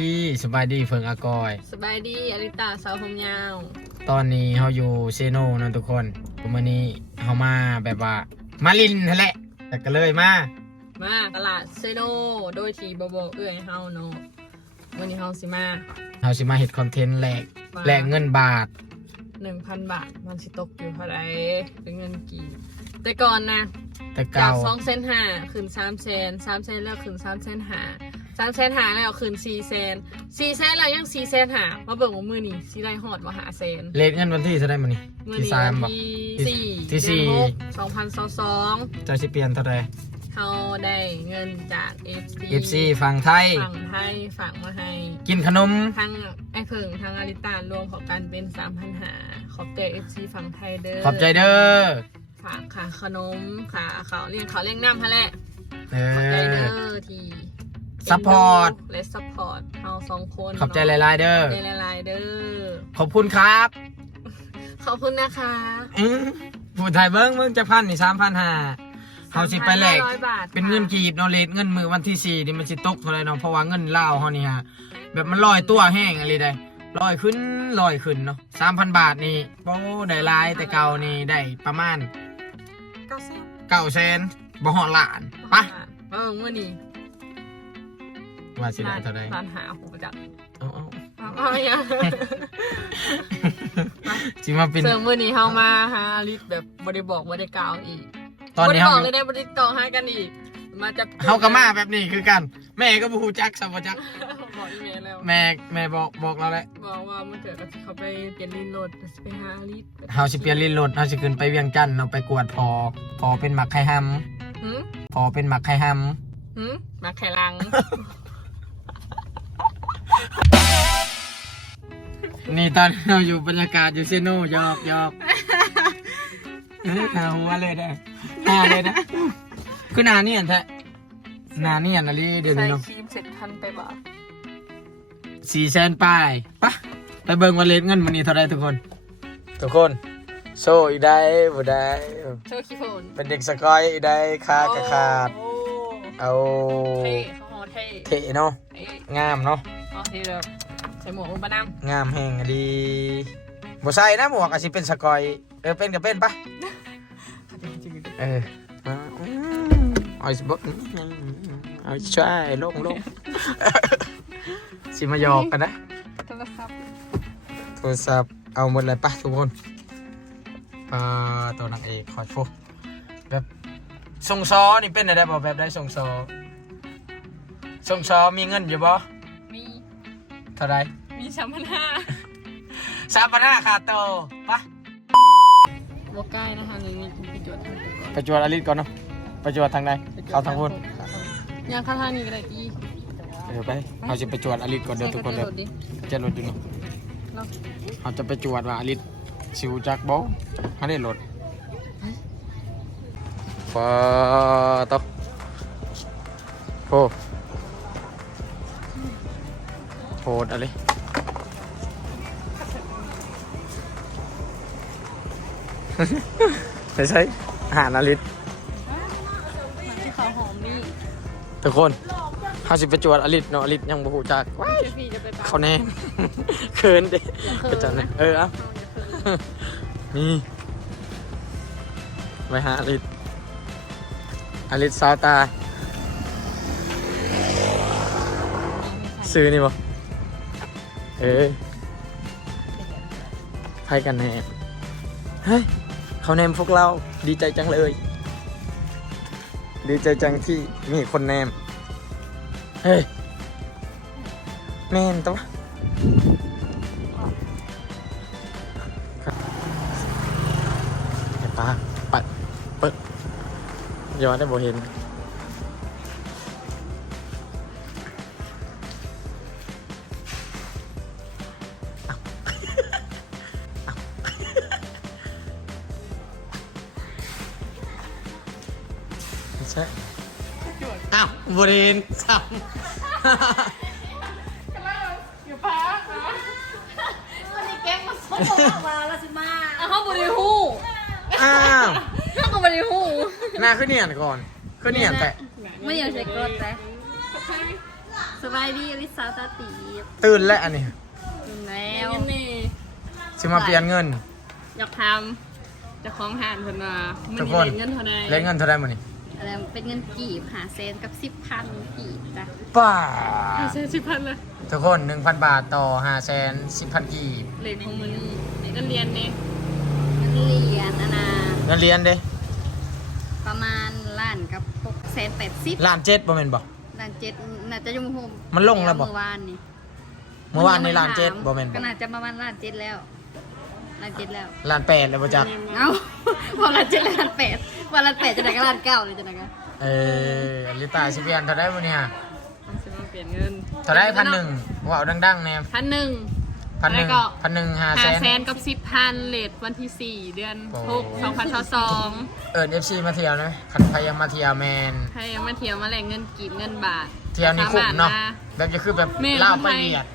ดีสบายดีเฟิงอากอย สบายดีอลิตาสาวผมยาว ตอนนี้เฮาอยู่เซโนเนาะทุกคนมื้อนี้เฮามาแบบว่า มาลินนั่นแหละ แต่ก็เลยมามาตลาดเซโนโดยที่บบอกเอื้อยเฮาเนาะวันนี้เฮาสิมาเฮาสิมาเฮ็ดคอนเทนต์แลกแลกเงินบาท 1,000 บาท มันสิตกอยู่เท่าไหรเป็นเงินกี่ แต่ก่อนนะแต่จาเก่ากสองเซนห้าขึ้นสามเซนสามเซนแล้วขึ้นสามเซนหา สามเซนหาแล้วขึ้นสี่เซนสี่เซนแล้วยังสี่เซนหามาเบิ่งว่ามือนี่สิได้ฮอดว่าหาเซนเลทเงินวันที่เท่าไดมื้อนี้มือที่นี้สามบ่วันที่ที่สี่ที่สี่เดือนหกสองพันสองสองเจ้าสิเปลี่ยนเท่าใดเขาได้เงินจาก FC FC ฝั่งไทย ฝั่งไทยฝากมาให้ กินขนม ทั้งไอ้เพิงทั้งอาริตารวมของกันเป็นสามพันหาขอบใจ FC ฝั่งไทยเด้อขอบใจเด้อฝากขาขนมขาเขาเลี้ยงเขาเลี้ยงน้ำฮะแหละเอขอบใจเด้อ อที่ Support และซัพพอร์ตเราสองคนขอบใจหลายๆเด้อขอบใจหลายๆเด้อขอบคุณครับ ขอบคุณนะคะอื้อผู้ไทยเบิ้งเบิ้งจะพันนี่สามพันห้าเฮาสิไปแลก3,500บาทเป็นเงินกีบเนาะเลทเงินมือวันที่สี่นี่มันสิตกเท่าไหรเนาะเพราะว่าเงินลาวเฮานี่ฮะแบบมันลอยตัวแห้งอะไรได้ลอยขึ้นลอยขึ้นเนาะสามพันบาทนี่โอ้ได้หลายแต่เก่านี่ได้ประมาณเก้าแสนเก้าแสนบ่ฮอดล้านปะเออเมื่อนี้ ว่าสิได้เท่าใดร้านหาผมประจักษ์เอาเอาเอาเอาอย่างสิมาเป็นเสริมมื่อนี้เฮามาหาลิศแบบบริบอกบริกล่าวอีกตอนนี้บเฮาริบอกเลยได้บริกล่าวให้กันอีก มาจะเฮาก็มาแบบนี้คือกัน แม่ก็บ่ฮู้จักสัมบ่จักบอกอีเมลแล้วแม่แม่บอกบอกเราแหละบอกว่ามันเกิดกับเขาไปเปลี่ยนลินโหลดไปหาลิศเฮาสิเปลี่ยนลิ้นรถเฮาสิขึ้นไปเวียงจันทน์เนาะไปกวดพอพอเป็นหมักไข่หำหืมพอเป็นหมักไข่หำหืมมาไข่ลัง นี่ตอนนี้เราอยู่บรรยากาศอยู่เซโนหยอกหยอกเฮ้ยหาหัวเลยได้หาเลยนะคือหนาเนียนแท้หนาเนียนอะไรเดี๋ยวใส่นี้เนาะครีมเสร็จทันไปบ่สี่แสนป้ายปะไปเบิ่งวันเลทเงินมันนี่เท่าไรทุกคน ทุกคน โซ่อีกได้บ่ได้ โชว์ขี้โฟนเป็นเด็กสกอยอีกได้คากระขาด โอ้เอาเท่เขาหอเท่เทเนาะเท่งามเนาะ เอาเท่แบบใส่หมวกลงปะน้ำงามแห่งอะดีบ่ใส่นะหมวกอาจสิเป็นสกอย เออเป็นก็เป็นปะเออเอาอืมเอาสิบอกเอาใช่ลงลงสิมาหยอกกันนะ โทรศัพท์โทรศัพท์เอาหมดเลยปะทุกคนปลาตัวนางเอกคอยโฟแบบส่งซอนี่เป็นอะไรบอแบบได้ส่งซอส่งซอมีเงินอยู่บ่ เท่าไรมีสามพันห้าสามพันห้าขาดโตปะบวกใกล้นะคะนี่มีประโยชน์ทางก่อนไปจวดอลิสก่อนเนาะไปจวดทางใดเขาทางพุ่นยังเข้าทางนี้ก็ได้ดีเออไปเขาจะไปจวดอลิสก่อนเด้อทุกคนเด้อดิจะรถอยู่นี่เราเขาจะไปจวดว่าอลิสสิวจักบ่เขาได้รถฟาตอโอ้ โหดอะไรไม่ใช่อาหารอลิสที่เขาหอมนี่ทุกคนเขาสิไปจวดอลิสเนาะอลิสยังบ่ฮู้จักว้ายเชื่อพี่จะไปปาเขาแน่เขินเด้ก็จะเนี่ยเออเอานี่ไปหาอลิสอลิสซาวตา ซื้อนี่บ่ เออใครกันแน่เฮ้ยเขาแนมพวกเราดีใจจังเลย ดีใจจังที่มีคนแนม เฮ้ยแม่นตัวไอ้ปลาปัดเปิดย้อนได้บ่เห็น ใช่อ้าวบริเวณซ้อยู่พักวันนี้แก๊งมาส่งออกมาแล้วสิมาอะเขาบริหูำอ้าวเขาก็บริหูหน้าขึ้นเนียนก่อนขึ้นเนียนแต่ไม่อยากใช้กรดแต่สสบายดีอลิสาตาตีบตื่นแล้วอันนี้ถึงแล้วเงินนี่สิมาเปลี่ยนเงินอยากทำจะคล้องหานเพิ่นว่ามัทุกคนเงินเท่าใดเล่นเงินเท่าไหร่มื้อนี้ อะไรเป็นเงินกีบหาเซนกับสิบพันกีบจ้ะป้าใช่สิพันเลยทุกคน 1,000 บาทต่อ5แสน10,000กีบเลขของมือนี่เงินเรียนนี่เงินเหรียญนะนะเงินเรียนเด้ประมาณล้านกับหกแสนแปดสิบล้านเจ็ดบ่แม่นบ่ล้านเจ็ดน่าจะอยุ่งโฮมมันลงแล้วบ่เมื่อวานนี่เมื่อวานในล้านเจ็ดบ่แม่นก็บ่น่าจะประมาณล้านเจ็ดแล้ว ล้านเจ็ดแล้วล้านแปดแล้วบ่จักเอ้าพอล้านเจ็ดแล้วล้านแปดพอล้านแปดจะไหนก็ล้านเก้าเลยจะไหนก็เออลิตาสิเปลี่ยนเท่าไหร่มื้อนี้ฮะต้องซื้อมาเปลี่ยนเงินเท่าไหร่พันหนึ่งว้าวดังๆแน่พันหนึ่ง พันหนึ่งแล้วก็ พันหนึ่งห้าห้าแสนแสนกับสิบพันเลทวันที่สี่เดือนโอ้หกสองพันสองเอิญเอฟซีมาเที่ยวนะคันพยังมาเที่ยวแมนให้มาเที่ยวมาแลกเงินกีบเงินบาทเที่ยวนี่คุ้มเนาะสมรถแบบจะคือแบบแม่นลาวไปไทยเวียด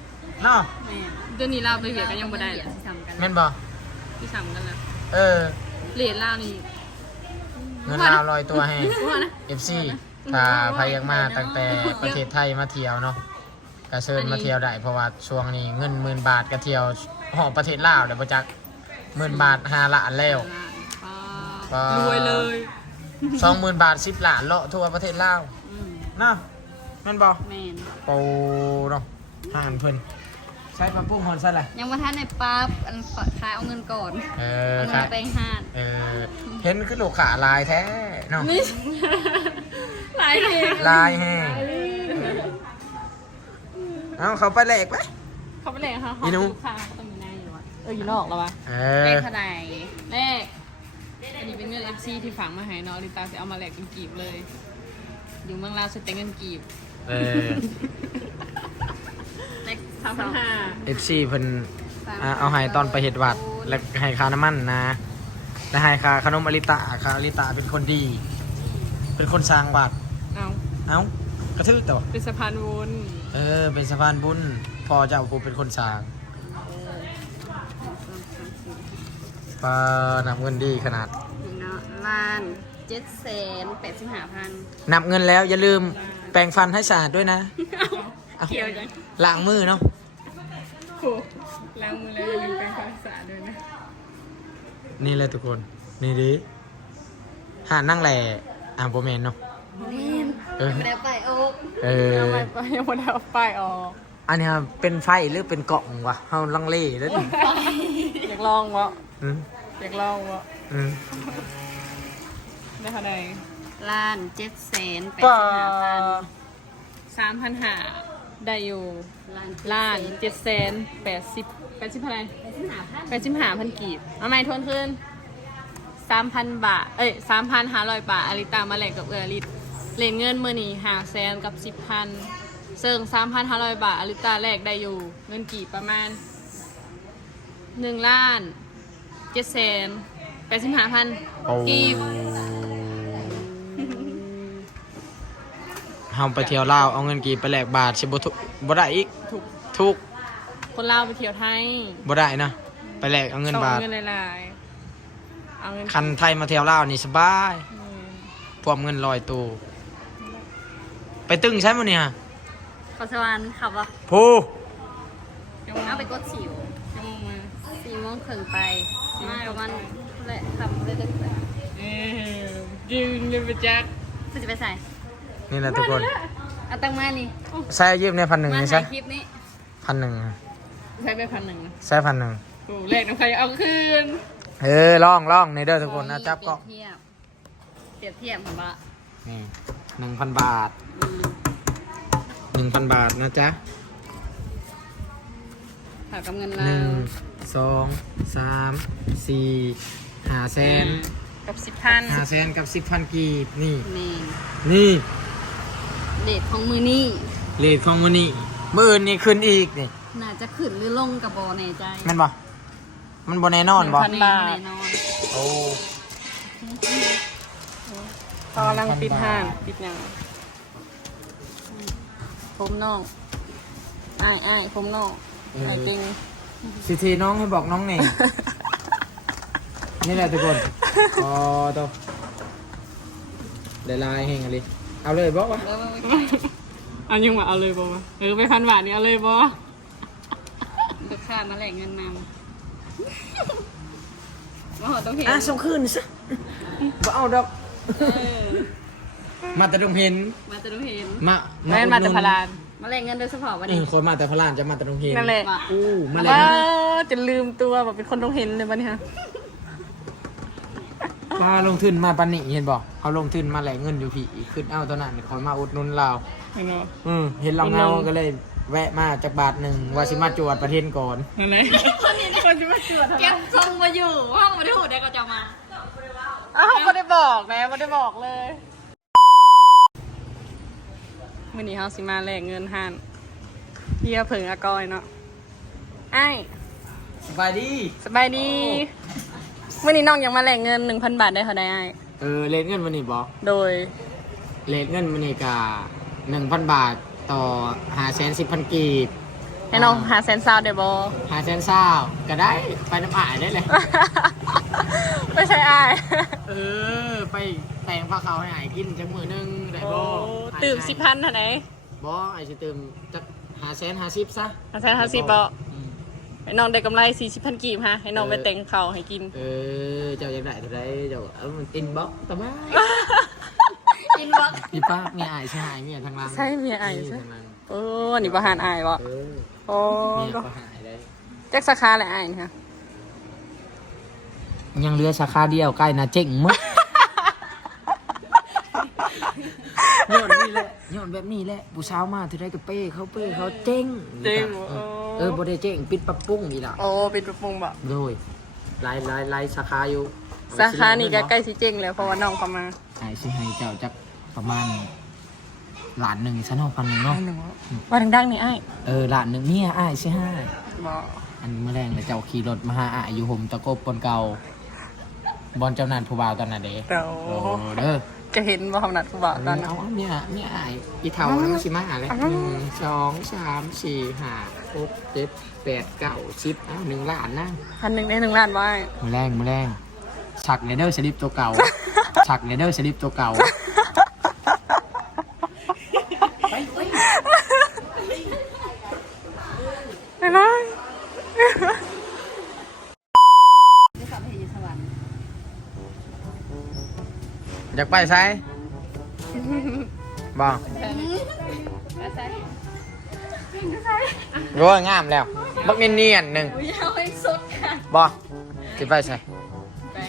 เนาะแม่เดือนนี้เราไปเวียดก็ยังบ่ได้เหรีเลยญที่ทำกันแม่นบ่ ที่สั่งกันนะเออเลทลาวนี่เงินลาวลอยตัวให้ว่านะ เอฟซีถ้าพยังมาตั้งแต่ประเทศไทยมาเที่ยวเนาะก็เชิญมาเที่ยวได้เพราะว่าช่วงนี้เงินหมื่นบาทก็เที่ยวหอประเทศลาวเดี๋ยวประจักหมื่นบาทห้าล้านแล้วป้ารวยเลยสองหมื่นบาทสิบล้านเลาะทั่วประเทศลาวอืมเนาะแม่นบ่แม่นโปเนาะห่านเพิ่น ใช้ปลาปุ้งหอนใส่ละยังมาท่านในปั๊บอันขายเอาเงินก่อนเออเอาคเงิรันบไปห้านเออเห็นคือลูกขาลายแท้เนาะนี่หลายเพลงลายแห้งเอาเขาไปแหลกไหมเขาไปเลยค่ะอีหนูลูกค้าต้องมีหน้าอยู่วะเอออยู่นอกแล้ววะเอเลอขเท่าไหร่แรกอันนี้เป็นเงิน FC ที่ฝากมาให้เนาะลิตาจะเอามาแลกเป็นกีบเลย อยู่เมืองลาวสุดแต่เงินกีบเออเลข สามพันห้าเอฟซีเพิ่นอ่าเอาให้ตอนไปเห็ดวัด และให้ค่าน้ำมันนะและให้ค่าขนมอลิตาค่าอลิตาเป็นคนดี เป็นคนสร้างวัด เอาเอ้ากระทึกต่อเป็นสะพานวุนเออ เป็นสะพานบุญพอเจ้าปูเป็นคนสร้างปลานับเงินดีขนาดนี่เนาะล้านเจ็ดแสนแปดสิบห้าพันนับเงินแล้วอย่าลืมแปรงฟันให้สะอาดด้วยนะอาเกี่ยวจัง ล้างมือเนาะโอ้ล้างมือแล้วอย่าลืมแปรงฟันสะอาดด้วยนะนี่เลยทุกคน นี่ดิหานั่งแหล่อ่าโบเมนเนาะแม่นเออไม่ได้ไปโอ๊กเออยังไม่ไปยังไม่ได้เอาป้ายออกอันเนี้ยเป็นไฟหรือเป็นเกาะวะเฮาลังเลแล้วดิอยากลองวะอืมอยากลองวะอืมได้เท่าไหร่ล้านเจ็ดแสนแปดป้าสิบห้าพันสามพันห้า ได้อยู่ล้านล้านเจ็ดแสนแปดสิบแปดสิบเท่าไหร่แปดสิบห้าพันแปดสิบห้าพันกีบเอาใหม่ทวนขึ้นสามพันบาท เอ้ยสามพันห้าร้อยบาทอลิตามาแลกกับเออลิตเหรียญเงินมือนี่หาแสนกับสิบพันเซิงสามพันห้าร้อยบาทอลิตาแลกได้อยู่ เงินกีบประมาณหนึ่งล้านเจ็ดแสนแปดสิบห้าพันโอ้กีบ เฮาไปเที่ยวลาวเอาเงินกี่ไปแลกบาทสิบ่ทุบ่ได้อีกถูกทุกคนลาวไปเที่ยวไทยบ่ได้นะไปแลกเอาเงินบาทเงินหลายๆเอาเงินคันไทยมาเที่ยวลาวนี่สบายอืมพวกเงินลอยตูไปตึงใช่มั้ยเนี่ยขอสวรรค์ขับวะผู้ยังไม่เอาไปกดสิวยังไม่มาสี่โมงครึ่งไปมาประมาณแหละขับเรื่อยๆไปเออยืนเลยไปแจ็คเพื่อจะไปใส่ นี่แหละทุกคนเอาตังมานี่ใช้ยืมเนี่ยพันหนึ่งมานี่ถ่าใช่ยคลิปนี้พันหนึ่งใช้ไปพันหนึ่งนะใช้พันหนึ่งโอ้เลขน้องใครเอาคืนเออล่องล่องในเด้อทุกคนนะจับกล้องเปรียบเทียบเปรียบเทียบผมว่านี่หนึ่งพันบาทอืมหนึ่งพันบาทนะจ๊ะถ่ายกับเงินหเรานึ่งสองสามสี่ห้าแสนกับสิบพันห้าแสนกับสิบพันกีบนี่ นี่นี่ เดทของมือนี่เลทของมันนี่มื่ออื่นนี่ขึ้นอีกนี่น่าจะขึ้นหรือลงกับบอแน่ใจแมันบ่มันบ่แน่นอนบ่พันบาท แน่นอนโอ้เขากำลังปิดห้างปิดหยังผมนอกอ้ายอ้ายผมนอกอ้ายจริงสิทีน้องให้บอกน้องเน่นี่แหละทุกคน อ๋อตัวได้ลายเฮงอะไร เอาเลยบอกวะแล้วมันเอายังมาเอาเลยบ่วะเออไปพันบาทนี่เอาเลยบ่ลูกค้ามาแลกเงินนำมาหอต้องเห็นอะส่งคืนซะบ่เอาดอกมาแต่ดงเห็น มาจะต้องเห็นมาแม่นมาแต่พลานมาแลกเงินโดยเฉพาะวันเอนี้อคนมาแต่พลานจะมาแต่ดงเห็นนั่นแหละอู้มาเลยว้าวจะลืมตัวแบบเป็นคนต้องเห็นเลยบัดนี้ฮะ มาลงทุนมาปันนี่เห็นบอกเขาลงทุนมาแหลกเงินอยู่พี่ขึ้นเอาตัวนั้นคอยมาอุดหนุนเราเห็นบ่อืมเห็นเราเงาก็เลยแวะมาจากบาทหนึ่งว่าสิมาจวดประเทศก่อนนั่นแหละคนนี้คนที่มาจวดเก็บทรงมาอยู่ห้องมาที่หูได้ก็จะมาอ้าวไม่ได้บอกนะไม่ได้บอกเลยมื่อนี้เฮาสิมาแลกเงินห้านเฮียเผิงอากอยเนาะไอ้ายสบายดีสบายดี มื่อนี้น้องยังมาแลกเงินหนึ่งพันบาทได้เท่าใดไอ้ายเออเลทเงินมันนี่บอกโดย เลทเงินมันนี่กาหนึ่งพันบาทต่อหาแสนสิบพันกีบให้น้องหาแสนซาวเดบอหาแสนเศร้าก็ได้ไปน้ำอ่ายได้เลย ไม่ใช่ไอ้าย เออ ไปแต่งผ้าขาวให้อ่ายกินจังมือหนึงได้โอ้บ่ตื่มสิบพันเท่าไหนบ่ไอ้สิตื่มจักหาแสนหาสิบซะ หาแสนห้าสิบบออืม ให้น้องได้กำไรสี่สิบพันกีบฮะให้น้องไปแต่งเขาวให้กิน เออเจ้าอยากได้เท่าไรเจ้าเอามันตินบล็อกตะบ้าอินบ็อกซ์พี่ป้าเมียอายใช่ไหมเมียทางหล่างใช่เมียอายใช่ทางหล่างโอ้นี่ประหารอายบ่เออโอ้เมียก็หายได้ แจ็คสาขาแหละอายนี่ค่ะยังเหลือสาขาเดียวใกล้นาเจ๋งมั้ง โยนนี่แหละโยนแบบนี้แหละผู้สาวมาถือได้กับเป้เขาเป้เขาเจ๋งเจ๋งเอโอ้อเออบ่ได้เจ๋งปิดปรับปรุงอีหล่ะโอ้เป็นปรุงบ่โดยหลายหลายหลายสาขาอยู่สาขานี่ก็ใกล้สิเจ๊งแล้วเพราะว่าน้องเขามาหายสิให้เจ้าจักประมาณหลานหนึ่งซะเนาะพันหนึ่งเนาะว่าดังๆนี่อ้ายเออหลานหนึ่งเมียอ้ายสิให้บ่อันเมื่อแรงเลยเจ้าขี่รถมาหาอ้ายอยู่ห่มตะกบปนเก่าบอลเจ้านันผู้บ่าวตอนนั้นเด้เดี๋ยวโอ้เด้อ จะเห็นว่าคำนัดผู้บ่าวตอนนั้น เอาเอาเนี่ยเนี่ยอ้ายอีเท่ามันสิมาหาเลยหนึ่งสองสามสี่ห้าหกเจ็ดแปดเก้าสิบอ้าวหนึ่งล้านนะพันหนึ่งได้หนึ่งล้านว่าอ้ายมือแรงมือแรงฉักเลเดอร์สลิปตัวเก่าฉักเลเดอร์สลิปตัวเก่าไม่ได้ ได้ขับไปเห็นสวรรค์ อยากไปใช่บอกไปใส่รู้ว่างามแล้ว บักเนียนๆหนึ่งอุ้ยเอาให้สุดค่ะบอกจะไปใช่ไป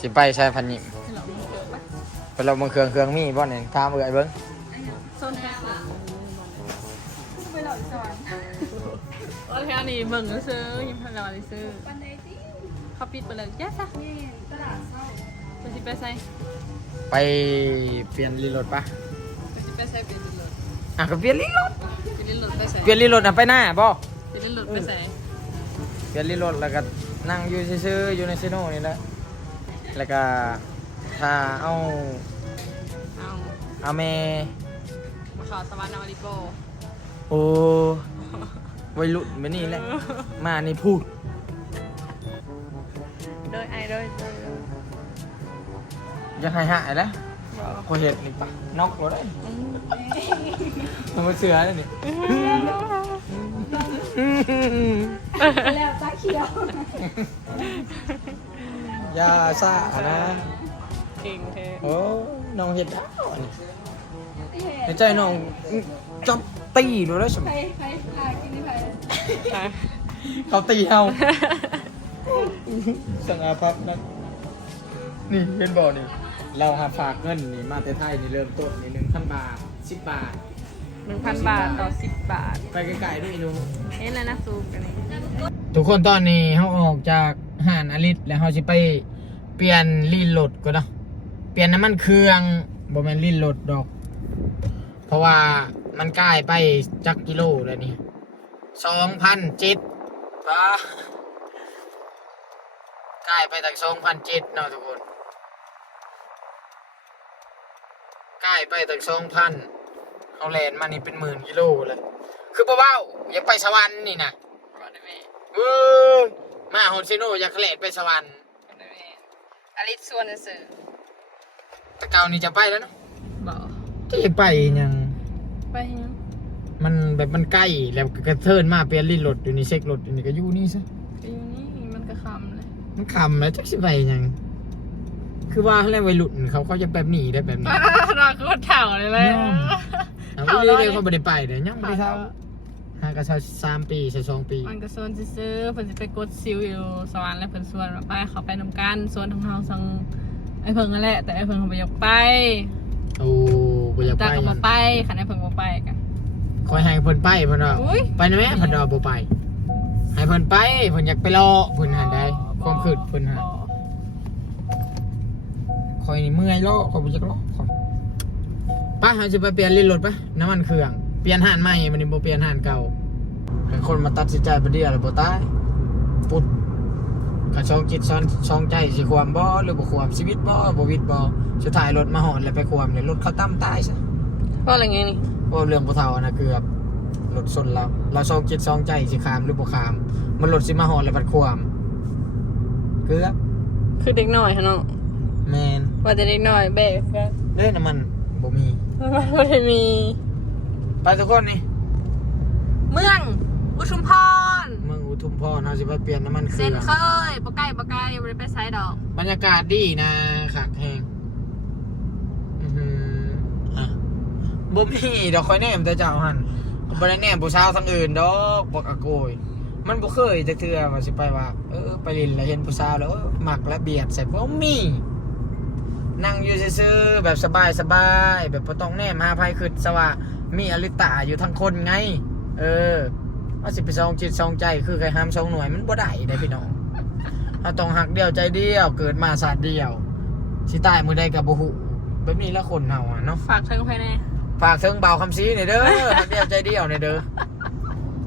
สิไปใช่พันยิมเป็นเราเมืองเครื่องเครื่องมีบ่เนี่ยตามเอื่อยเบิ้งโซนกลางอะไปหล่อสวรรค์โอเคอันนี้เบิ่งก็ซื้อยิ้มพลอยซื้อ ปันไดที่ เขาปิดไปเลยแย่ซะนี่ตลาดเศร้าจะสิไปใส่ไปเปลี่ยนรีโหลดปะจะสิไปใส่เป็นรถอะก็เปลี่ยนรีโหลดจะเล่นรถไปใส่เปลี่ยนรีโหลดอะไปหน้าบ่จะเล่นรถไปใส่เปลี่ยนรีโหลดแล้วก็นั่งอยู่ซื่อๆอยู่ในซีโน่นี่แหละแล้วก็ถ้าเอาเอาเอาเมมาขอสวรรค์นามาริโกโอ้วัยรุ่นแบบนี้แหละมานี่พูดโด ยังหายหายแล้วพอเห็ดนี่ปะนอกรถได้มันมาเสือเลยนี่แล้วตาเขียวอย่าซ่านะ เก่งเท่โอ้น้องเห็ดแล้วอันนี้ในใจน้องจับตีดูแล้วใช่ไหมใครใครพากินนี่ใครเขาตีเฮาสังอาภัพนะนี่เห็นบ่นี่ เราหาฝากเงินนี่มาแต่ไทยนี่เริ่มต้นนี่หนึ่งพันบาทสิบบาท หนึ่งพันบาทต่อสิบบาท ไปไกลๆด้วยหนูเอ๊ะแล้วนะซูมกันนี่ทุกคนตอนนี้เขาออกจากหานอลิสแล้วเขาจะไปเปลี่ยนลีนรถก็เนาะเปลี่ยนน้ำมันเครื่องบ่แม่นลีนรถดอก เพราะว่ามันใกล้ไปจักกิโลแล้วนี่สองพันจิตป้าใกล้ไปตั้งสองพันจิตเนาะทุกคน ใกล้ไปตั้งสองพันเขาแลนมานี่เป็นหมื่นกิโลเลย คือเบาๆอย่าไปสวรรค์นี่นะก่อนได้ไหมเออมาฮอนซิโนอยากเลดไปสวรรค์ก่อนได้ไหมอลิสส่วนสื่อแต่เก่านี่จะไปแล้วเนาะบอกจะอยากไปยังไปยังมันแบบมันใกล้แล้วก็กระเทินมาเปลี่ยนลิ้นรถอยู่นี่เช็ครถอยู่นี่ก็อยู่นี่ซะไปอยู่นี่มันก็คำเลยมันคำแล้วจักสิไปยัง คือว่าแล้ววัยรุ่นเขาเขาจะแบบหนีได้แบบนี้เราก็เถ่าเลยเลยย่อมเอาไปเรื่อยๆเขาไม่ได้ไปเดี๋ยวยังไม่ได้เท่าหากระชาสามปีใช่สองปี มันก็โซนซื้อๆเพิ่นสิไปกดซิลอยู่สวรรค์แล้วเพิ่นชวนว่าไปเขาไปนำกันโซนของเฮาสังไอ้เพิ่งนั่นแหละ แต่ไอ้เพิ่งเขาบ่อยากไปโอ้บ่อยากแต่ไปก็บ่ไปคันไอ้เพิ่งบ่ไปกันคอยให้เพิ่นไปเพิ่นว่าอุ้ยไปนะแม่เพิ่นว่าบ่ไป ให้เพิ่นไปเพิ่นอยากไปรอเพิ่นหันได้ความคิดเพิ่นหันค อยนี่เมื่อยรอคอยบ่อยากรอคอยไป้าเราจะไปเปลี่ยนลิ้นรถปะน้ำมันเครื่อง เปลี่ยนห่านใหม่มันนี่บ่เปลี่ยนห่านเก่าเป็นคนมาตัดสินใจประเดี๋ยวแล้วบ่ตายปุดกระชองจิตซ้อนชองใจสิความบ่หรือบ่ความชีวิตบ่บ่วิตบ่สุดท้ายรถมาหอนแล้วไปความเลยรถเขาตั้มตายซะเพราะอะไรไงนี่ว่าเรื่องผู้เฒ่านะเกือบรถชนเราเราชองจิตชองใจสิขามหรือบ่ขาม มันรถสิมาหอนแล้วบัดความเกือบคือเด็กน้อยฮะเนาะ แมนว่าแต่เด็กน้อยแบกกันเด้น้ำมันบ่มีมันบ่ได้มี ไปทุกคนนี่เมือง อุชุมพร เมืองอุทุมพรเราสิไปเปลี่ยนน้ำมันเคเส้รื่นองเคยบ่ใกล้บ่ใกล้บ่ได้ไปไสดอก บรรยากาศดีนะคักแฮงอื้อหืออะบ่มีดอกคอยแนมแต่เจ้าหั่นบ่ได้แนมผู้สาวทางอื่นดอกบอกอะโกย มันบ่เคยจักเทื่อว่าสิไปว่า เออไปลินแล้วเห็นผู้สาวแล้วเออมักและเบียดใส่บ่มี นั่งอยู่ซื่อๆแบบสบายสบายๆแบบบ่ต้องแนมหาภัยคือสว่ามีอลิตาอยู่ทั้งคนไง เออว่าสิไปซองจิตซองใจคือใครห้ามซองหน่วยมันบ่ได้เด้พี่น้องเราต้องหักเดียวใจเดียว เกิดมาศาสตร์เดียวสิตายมือใดกับบ่ฮู้แบบนี้ละคนเฮาอะเนาะฝากถึงภายในฝากถึงเบาคำซีหน่อยเด้อหักเดียวใจเดียวหน่อยเด้อ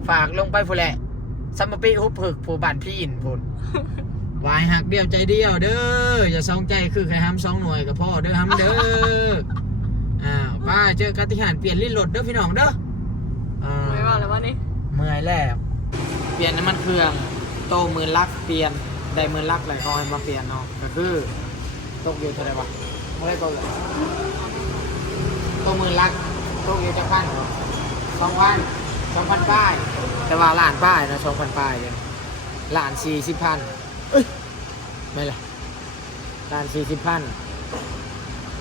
ฝากลงไปผู้แหละซัมมปีฮุบผึกผู้บ้านพี่อินพุ่น วายหักเดียวใจเดียวเด้ออย่าสองใจคือใครห้ามสองหน่วยกับพ่อเด้อห้ามเด้ออ้าวป้าเจอกันที่หานเปลี่ยนลิ้นรถเด้อพี่น้องเด้ออ่า ไม่ว่าเลยว่านี่เมื่อยแล้ว เปลี่ยนน้ำมันเครื่อง โตหมื่นลักเปลี่ยน ได้หมื่นลักเลยเขาให้มาเปลี่ยนเนาะก็คือตกอยู่เท่าไหร่วะไม่ได้ตกเลยโตหมื่นลักตกอยู่จะพันสองพันสองพันป้าย แต่ว่าล้านป้ายนะสองพันป้ายเลยล้านสี่สิบพัน เอ้ยไม่เลยล้านสี่สิบพัน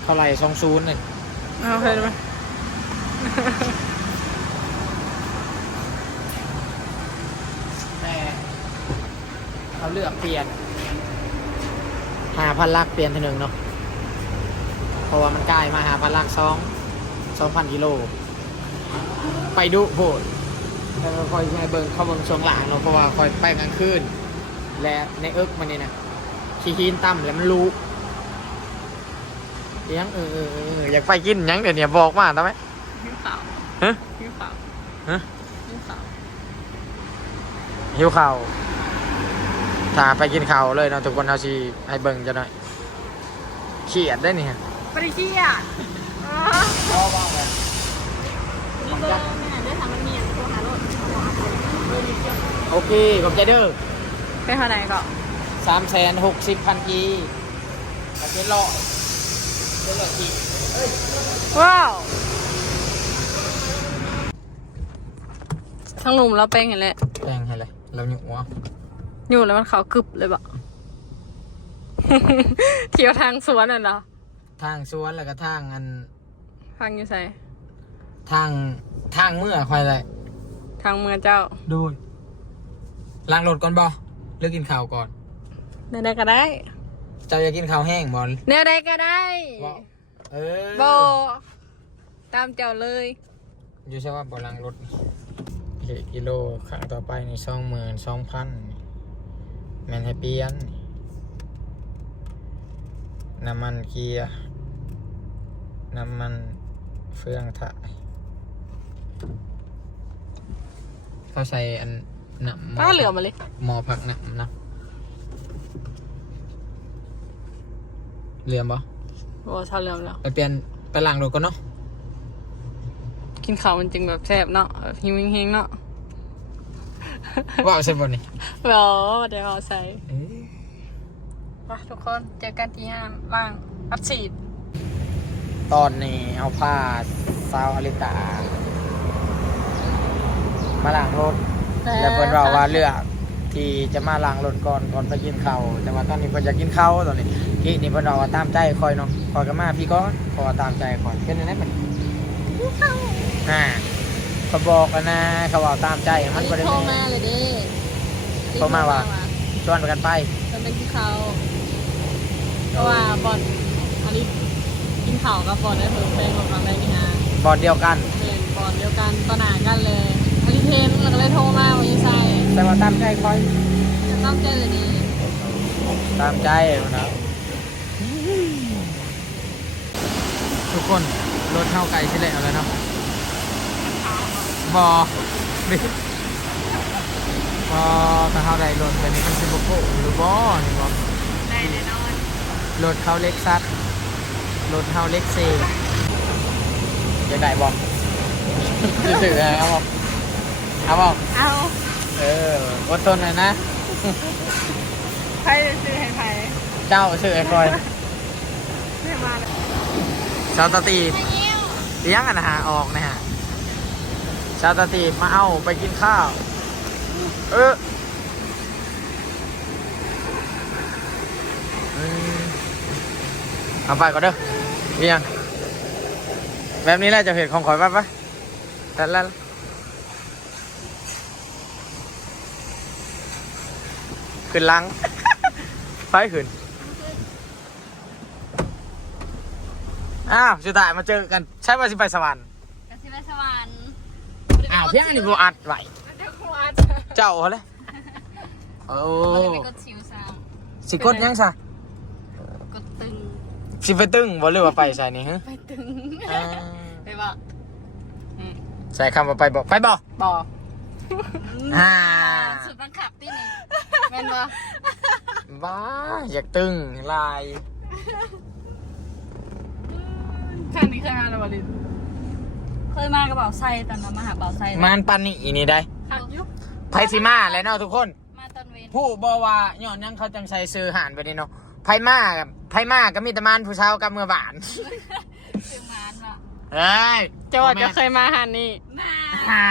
เท่าไหร่สองศูนย์เลยเอาเคยไหมแต่เขาเลือกเปลี่ยนหาพันลักเปลี่ยนทีหนึ่งเนาะเพราะว่ามันใกล้มาหาพันลักสองสองพันกิโล ไปดูโพดแล้วก็คอยให้เบิ่งเข้าเบิ่งช่วงหลังเนาะเพราะว่าคอยไปกลางคืน และในเอิกมันนี่นะขี้หินต่ำแล้วมันรู้เลี้ยงเออเออเออเอออยากไปกินหยังเดี๋ยวนี้บอกมาทำไหมหิวข่าวฮะหิวข่าวฮะ หิวข่าวหิวข้าวถ้าไปกินข้าวเลยเนาะทุกคนเอาชีให้เบิ่งจะหน่อยเขียดได้นี่ฮะปริเชียอ๋อพ่อว่างเลยนี่เบอร์แม่ได้ทำมันเมียนตัวหารถโอเคขอบใจเด้อ ไปเท่าไหร่ก็สามแสนหกสิบพันกีกับเจ็ดร้อยเจ็ดร้อยกีว้าวทั้งหนุ่มแล้วเป็นเห็นแหละแพงให้เลยเราหนุ่วอยู่แล้วมันขาวกึบเลยบะ เที่ยวทางสวนน่ะเนาะทางสวนแล้วก็ทางอันฟังอยู่ใส่ทางทางเมื่อคอยเลยทางเมืองเจ้า ดูล้างรถก่อนบ่ เลือกกินข้าวก่อนแนวใดก็ได้เจ้าอยากกินข้าวแห้งบ่แนวใดก็ได้บ่เออโบตามเจ้าเลยอยู่ใช่ว่าบ่ล้างรถนี่กิโลครั้งต่อไปในสองหมื่นสองพันแมนให้เปลี่ยนน้ำมันเกียร์น้ำมันเฟืองถ่ายเขาใส่อันห นัหมถ้าเหลือมาเลยหมอผักหนันะเรียมบ่โอ้ชาเหลือมแล้วไปเปลี่ยนไปล้างรถก่อนเนาะกินข้าวมันจึงแบบแซ่บเนาะแบบหิวเฮงๆเนาะว่าเอาเสร็จบ่นี่เดี๋ยวเดี๋ยวเอาใส่ไปทุกคนเจอกันที่ห้างล่างอัดฉีดตอนนี้เอาผ้าซาวอลิตา มาล้างรถ แล้วเพิ่นว่าว่าเลือกที่จะมาล้างรถก่อนก่อนไปกินข้าวแต่ว่าตอนนี้เพิ่นจะกินข้าวตอนนี้ที่นี่เพิ่นบอกว่าตามใจคอยเนาะคอยก็มาพี่ก็ขอตามใจคอยเป็นยังไงมันอ่าเขาบอกกันนะเขาว่าตามใจมันบ่ได้โทรแม่มาเลยเด้โทรมาว่าชวนกันไปจะเป็นที่เขาเพราะว่าบอลอันนี้กินข่าวกับบอลได้เพิ่มแป้งของเราได้นี่ฮะบอลเดียวกันเป็นบอลเดียวกันต่อหน้ากันเลย อันนี้เทนแล้วก็เลยโทรมาวันนี้ใช่แต่ว่าตามใจคอย จะต้องเจอเลยดีตามใจนะทุกคนรถเท่าไก่ใช่แล้วแล้วเนาะบอดิบอถ้าเท่าใดรถแบบนี้มันสิบโก้หรือบอนี่บอได้แน่นอนรถเขาเล็กซัสรถเขาเล็กเซจะได้บอจะถือเอาบอ เอาบอเอาเอออดทนหน่อยนะ ใครจะซื้อให้ใครเจ้าชื่อไอ้คอยไม่มาเลยชาวตาตีบเลี้ยงกันนะฮะออกนะฮะชาวตาตีบมาเอาไปกินข้าว เอออืมเอาไปก่อนเด้อเลี้ยงแบบนี้แหละจะเห็นของข่อยป่ะปะแต่ละ ขึ้นหลัง ไฟขึ้น อ้าวสุดท้ายมาเจอกัน ใช่ว่าสิไปสวรรค์กระซิบสวรรค์อ้าวเพียงอันนี้บอัดไหวเดี๋ยวครูอาจเจ้าเขาเลยโอ้จะไปกดชิวซ้สิกดยังซะำกดตึง สิไปตึ้งบ่หรือว่าไปใส่นี่ฮะไปตึง อ่าไปบอกใส่คำว่าไปบอกไปบอกบอก อ่า สุดบังคับที่นี่แม่นบ่บ้าอยากตึ้งลายครั้งนี้เคยมาแล้วบรินเคยมากระเป๋าไส้ตอนนั้นมาหาเป๋าไส้มันปันนี่อีนี่ได้หักยุบไพซิมาแล้วเนาะทุกคน มาตอนเวนผู้บอว่าย้อนยังเขาจังใส่ซื้อหานไปนี่เนาะไพมากับไพมาก็มีแตะมานผู้เชาวกับเมื่อบานซื้อมานว่ะเฮ้ยจะว่าจะเคยมาหันนี่ มาอ่า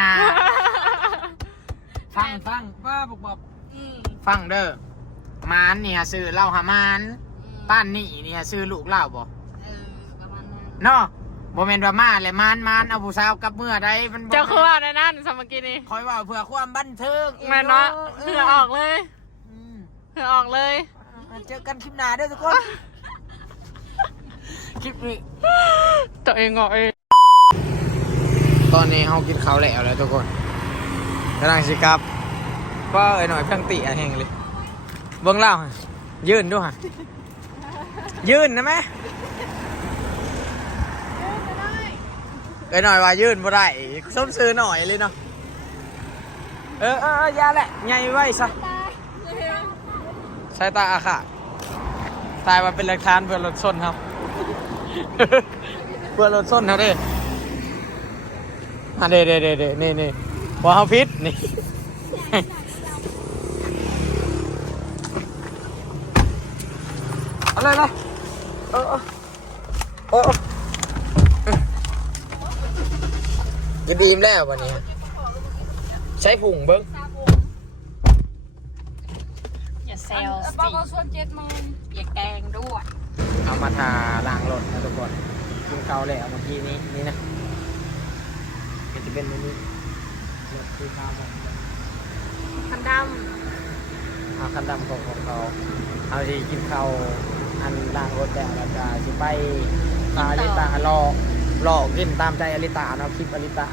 ฟังฟังป้าบอกบอกอืมฟังเด้อมานเนี่ยซื้อเหล้าหามานอืมป้านนี่เนี่ยซื้อลูกเหล้าบ่เออประมาณนั้นเนาะบ่แม่นว่ามาเลยมานมานเอาผู้สาวกับเมื่อใดมันบ่เจ้าคือว่าในนั้นสมกี้นี่คอยว่าเพื่อความบันเทิงแม่นเนาะเหงื่อออกเลยอืมเหงื่อออกเลย เจอกันคลิปหน้าเด้อทุกคน คลิปนี้ ตัวเองออกเอง ตอนนี้เฮากินข้าวแล้วแล้วทุกคน กำลังสิกลับก็เอ้ยหน่อยเพียงติอะแห้งเลยเบิ่งเล่าหั่นยืนด้วยฮะยืนนะแม่เอ้ยหน่อยว่ายืนบ่ได้ส้มซื้อหน่อยเลยเนาะเออเออเออยาแหละใหญ่ไว้ซะสายตาอาค่ะตายมาเป็นหลักฐานเพื่อรถส้นครับเพื่อรถส้นเขาเด้อะเด้เด้เด้เด้นี่นี่ ว่าเขาพิษนี่อะไรล่ะเออเออเออเออกินดีมแล้ววันนี้ ใช้ผุ่งเบิ้งอย่าเซลป้าก็ชวนเจ็ดโมงอย่าแกงด้วย เอามาทาล้างรถนะทุกคนกินข้าวแล้วเมื่อกี้นี้นี่นะมันจะเป็นแบบนี้ คือข้าวแบบคันดเอาคันดำของของเขาเอาที่กินข้าวอันล้างรถแล้วแล้วก็สิไปพาอลิตาหลอกหลอกกินตามใจอลิตาเนาะคลิปอลิตา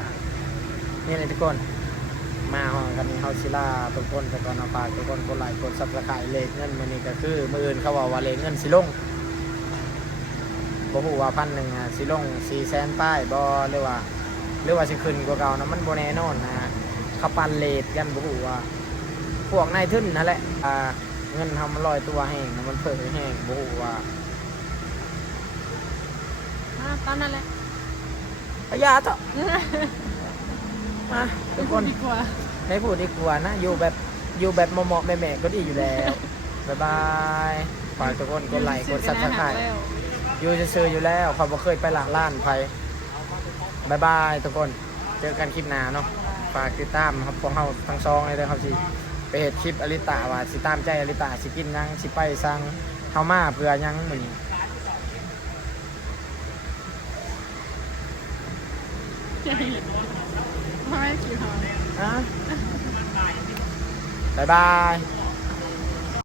นี่เลยทุกคน มาห้องกันนี้เฮาศิลาทุกคนแต่ก่อนเอาฝากทุกคนกดไลค์กดซับสไครต์เลขเงินมื้อนี้ก็คือมื้ออื่นเขาบอกว่าเลขเงินสิลงบ่ฮู้ว่าพันหนึ่งอะสิลง4แสนป้ายบ่หรือว่าหรือว่าสิขึ้นกว่าเก่านะมันบ่แน่นอนนะ เขาปันเลทกันบ่ฮู้ว่าพวกนายทุนนั่นแหละอ่าเงินทำมันลอยตัวแห้งนะมันเผยแห้งบ่ฮู้ว่าำอ่าตอนนั้นแหละพยาต่อมาทุกคนดีกว่าไม่พูดดีกว่านะ อยู่แบบอยู่แบบเหมาะๆแม่ๆก็ดีอยู่แล้วบ๊ายบายฝากทุกคนกดไลค์กดซับสไครต์แล้วอยู่ซื่อๆอยู่แล้วเขาบ่เคยไปละล้านไผบายบายทุกคน เจอกันคลิปหน้าเนาะ ฝากติดตามครับพวกเราทั้งสองเลยเด้อครับสิไปเฮ็ดคลิปอลิตาว่าสิตามใจอลิตาสิกินหยังสิไปสั่งเฮามาเพื่อหยังมื้อนี้ไม่กี่หออะบายบาย